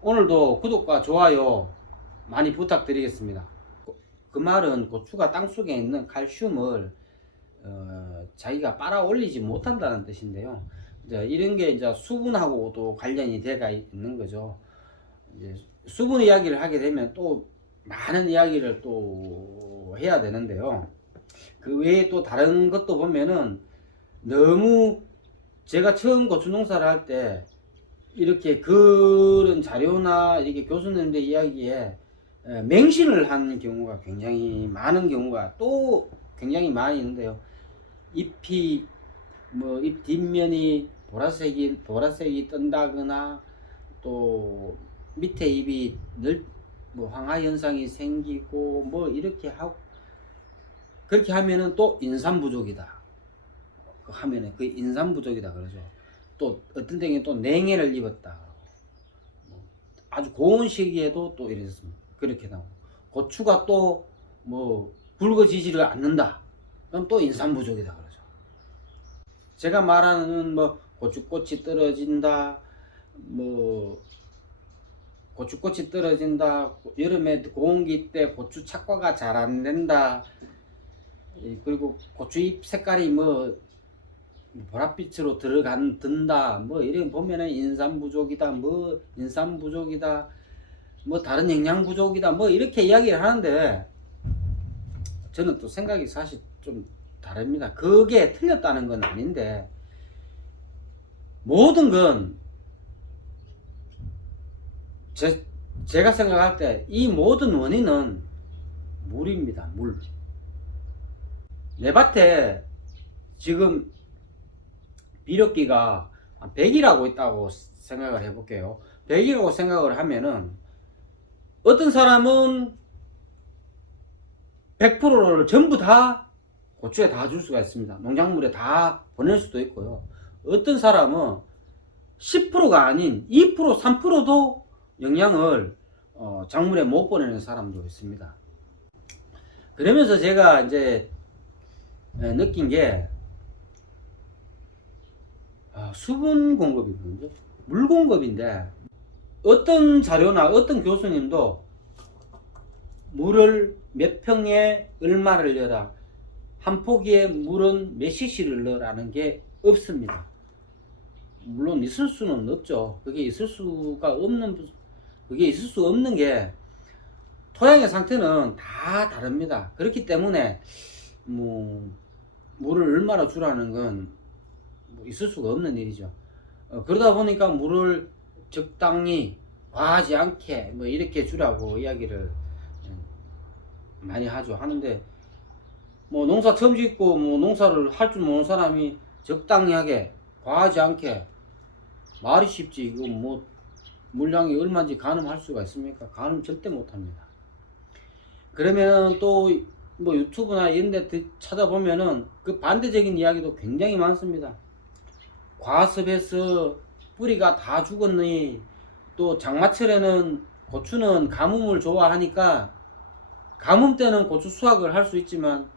오늘도 구독과 좋아요 많이 부탁드리겠습니다. 그 말은 고추가 땅속에 있는 칼슘을 자기가 빨아 올리지 못한다는 뜻인데요. 이제 이런 게 이제 수분하고도 관련이 돼가 있는 거죠. 이제 수분 이야기를 하게 되면 또 많은 이야기를 또 해야 되는데요. 그 외에 또 다른 것도 보면은 너무 제가 처음 고추 농사를 할 때 이렇게 그런 자료나 이렇게 교수님들 이야기에 맹신을 하는 경우가 굉장히 많은 경우가 또 굉장히 많이 있는데요. 잎이 뭐 잎 뒷면이 보라색이 뜬다거나 또 밑에 잎이 뭐 황화 현상이 생기고 뭐 이렇게 하고 그렇게 하면은 또 인삼 부족이다. 하면은 그 인삼 부족이다 그러죠. 또 어떤 땡에 또 냉해를 입었다. 뭐 아주 고온 시기에도 또 이랬습니다. 그렇게 나오고 고추가 또 뭐 굵어지지를 않는다. 그럼 또 인삼 부족이다 그러죠. 제가 말하는 뭐 고추꽃이 떨어진다, 뭐 고추꽃이 떨어진다, 여름에 고온기 때 고추 착과가 잘 안 된다, 그리고 고추잎 색깔이 뭐 보랏빛으로 든다, 뭐 이런 보면은 인삼 부족이다, 뭐 인삼 부족이다, 뭐 다른 영양 부족이다, 뭐 이렇게 이야기를 하는데 저는 또 생각이 사실 좀 다릅니다. 그게 틀렸다는 건 아닌데 모든 건 제가 생각할 때 이 모든 원인은 물입니다. 물. 내 밭에 지금 비료기가 100이라고 있다고 생각을 해볼게요. 100이라고 생각을 하면은 어떤 사람은 100%를 전부 다 고추에 다 줄 수가 있습니다. 농작물에 다 보낼 수도 있고요. 어떤 사람은 10%가 아닌 2%, 3%도 영양을 작물에 못 보내는 사람도 있습니다. 그러면서 제가 이제 느낀 게 수분 공급이거든요. 물 공급인데 어떤 자료나 어떤 교수님도 물을 몇 평에 얼마를 넣어라, 한 포기에 물은 몇 cc를 넣으라는 게 없습니다. 물론 있을 수는 없죠. 그게 있을 수 없는 게 토양의 상태는 다 다릅니다. 그렇기 때문에 뭐 물을 얼마나 주라는 건뭐 있을 수가 없는 일이죠. 그러다 보니까 물을 적당히 과하지 않게 뭐 이렇게 주라고 이야기를 많이 하는데 뭐 농사 처음 짓고 뭐 농사를 할 줄 모르는 사람이 적당히 하게 과하지 않게 말이 쉽지 이거 뭐 물량이 얼마인지 가늠할 수가 있습니까? 가늠 절대 못합니다. 그러면 또 뭐 유튜브나 이런 데 찾아보면은 그 반대적인 이야기도 굉장히 많습니다. 과습해서 뿌리가 다 죽었니, 또 장마철에는 고추는 가뭄을 좋아하니까 가뭄 때는 고추 수확을 할 수 있지만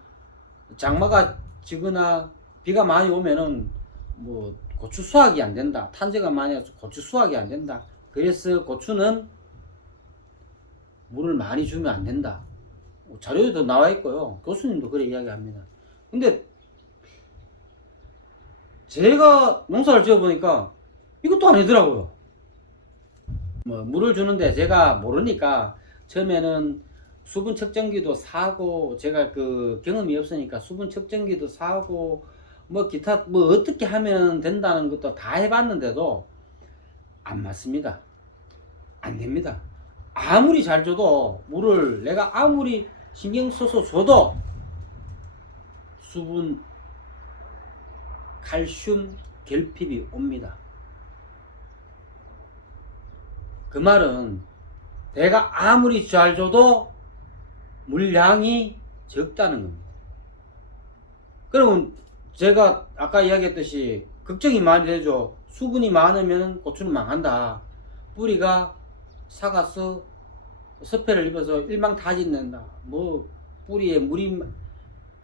장마가 지거나 비가 많이 오면은 뭐 고추 수확이 안 된다. 탄저가 많이 와서 고추 수확이 안 된다. 그래서 고추는 물을 많이 주면 안 된다. 자료에도 나와 있고요. 교수님도 그래 이야기합니다. 근데 제가 농사를 지어 보니까 이것도 아니더라고요. 뭐 물을 주는데 제가 모르니까 처음에는 수분 측정기도 사고, 제가 그 경험이 없으니까 수분 측정기도 사고 뭐 기타 뭐 어떻게 하면 된다는 것도 다 해봤는데도 안 맞습니다. 안 됩니다. 아무리 잘 줘도 물을 내가 아무리 신경 써서 줘도 수분, 칼슘 결핍이 옵니다. 그 말은 내가 아무리 잘 줘도 물량이 적다는 겁니다. 그러면 제가 아까 이야기했듯이 걱정이 많이 되죠. 수분이 많으면 고추는 망한다. 뿌리가 삭아서 섭해를 입어서 일망타진낸다. 뭐 뿌리에 물이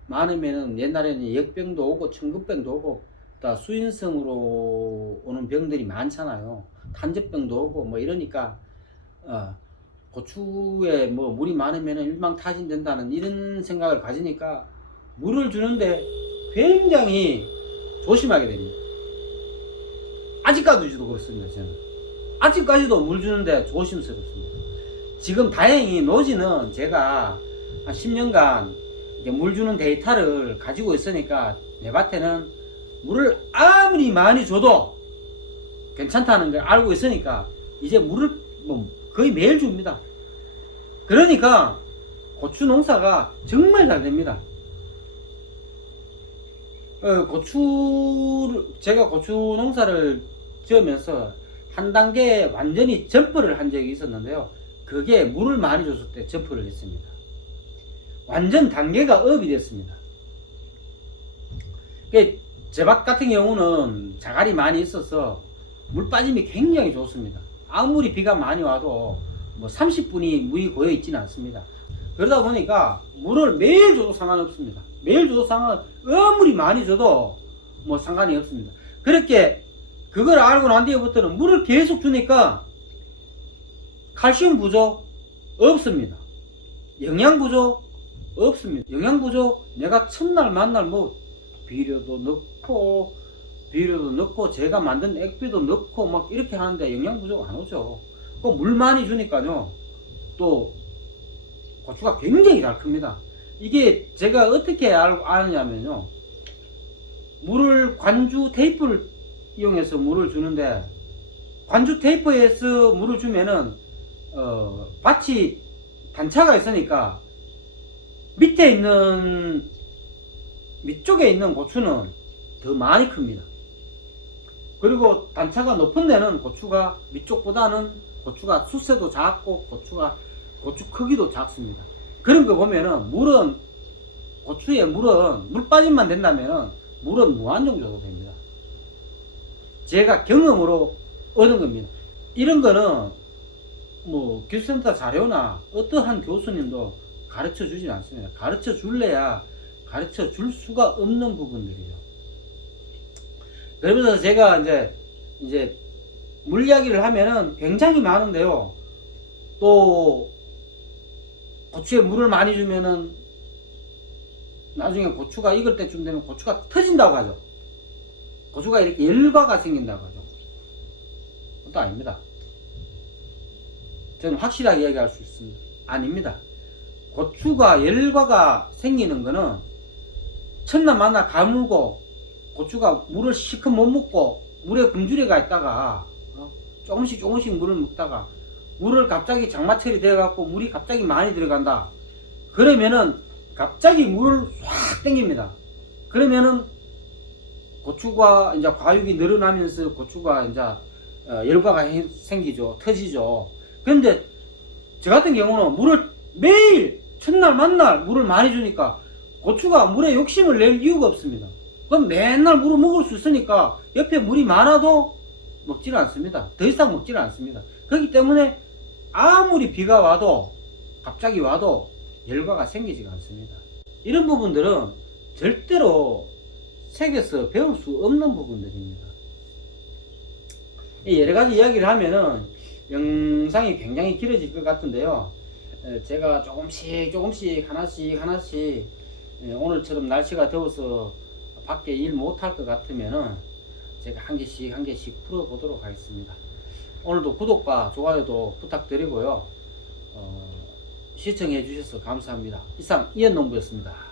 많으면은 옛날에는 역병도 오고 청급병도 오고 다 수인성으로 오는 병들이 많잖아요. 탄저병도 오고 뭐 이러니까 고추에 뭐 물이 많으면 일망타진된다는 이런 생각을 가지니까 물을 주는데 굉장히 조심하게 됩니다. 아직까지도 그렇습니다. 저는 아직까지도 물 주는데 조심스럽습니다. 지금 다행히 노지는 제가 한 10년간 물 주는 데이터를 가지고 있으니까 내 밭에는 물을 아무리 많이 줘도 괜찮다는 걸 알고 있으니까 이제 물을 뭐 거의 매일 줍니다. 그러니까 고추 농사가 정말 잘 됩니다. 제가 고추 농사를 지으면서 한 단계 완전히 점프를 한 적이 있었는데요. 그게 물을 많이 줬을 때 점프를 했습니다. 완전 단계가 업이 됐습니다. 제 밭 같은 경우는 자갈이 많이 있어서 물 빠짐이 굉장히 좋습니다. 아무리 비가 많이 와도 뭐 30분이 물이 고여 있지는 않습니다. 그러다 보니까 물을 매일 줘도 상관없습니다. 매일 줘도 아무리 많이 줘도 뭐 상관이 없습니다. 그렇게 그걸 알고 난 뒤부터는 물을 계속 주니까 칼슘 부족 없습니다. 영양 부족 없습니다. 영양 부족 내가 첫날 만날 뭐 비료도 넣고 제가 만든 액비도 넣고 막 이렇게 하는데 영양 부족 안 오죠. 그 물 많이 주니까요. 또 고추가 굉장히 잘 큽니다. 이게 제가 어떻게 아느냐면요. 관주 테이프를 이용해서 물을 주는데, 관주 테이프에서 물을 주면은 밭이 단차가 있으니까 밑쪽에 있는 고추는 더 많이 큽니다. 그리고 단차가 높은 데는 고추가 밑쪽보다는 고추가 수세도 작고 고추 크기도 작습니다. 그런 거 보면은 고추에 물 빠짐만 된다면은 물은 무한정 줘도 됩니다. 제가 경험으로 얻은 겁니다. 이런 거는 뭐 교수센터 자료나 어떠한 교수님도 가르쳐 주진 않습니다. 가르쳐 줄래야 가르쳐 줄 수가 없는 부분들이죠. 그러면서 제가 이제 물 이야기를 하면은 굉장히 많은데요. 또 고추에 물을 많이 주면은 나중에 고추가 익을 때쯤 되면 고추가 터진다고 하죠. 고추가 이렇게 열과가 생긴다고 하죠. 그것도 아닙니다. 저는 확실하게 이야기할 수 있습니다. 아닙니다. 고추가 열과가 생기는 거는 첫날 만나 가물고 고추가 물을 실컷 못 먹고 물에 굶주려가 있다가 조금씩 물을 먹다가 물을 갑자기 장마철이 되어갖고 물이 갑자기 많이 들어간다. 그러면은 갑자기 물을 확 땡깁니다. 그러면은 고추가 이제 과육이 늘어나면서 고추가 이제 열과가 생기죠. 터지죠. 그런데 저 같은 경우는 물을 매일 첫날 만날 물을 많이 주니까 고추가 물에 욕심을 낼 이유가 없습니다. 그럼 맨날 물을 먹을 수 있으니까 옆에 물이 많아도 먹지를 않습니다. 더 이상 먹지를 않습니다. 그렇기 때문에 아무리 비가 와도 갑자기 와도 열과가 생기지가 않습니다. 이런 부분들은 절대로 책에서 배울 수 없는 부분들입니다. 여러 가지 이야기를 하면은 영상이 굉장히 길어질 것 같은데요. 제가 조금씩 하나씩 오늘처럼 날씨가 더워서 밖에 일 못할 것 같으면은 제가 한 개씩 풀어보도록 하겠습니다. 오늘도 구독과 좋아요도 부탁드리고요. 시청해 주셔서 감사합니다. 이상 이현농부였습니다.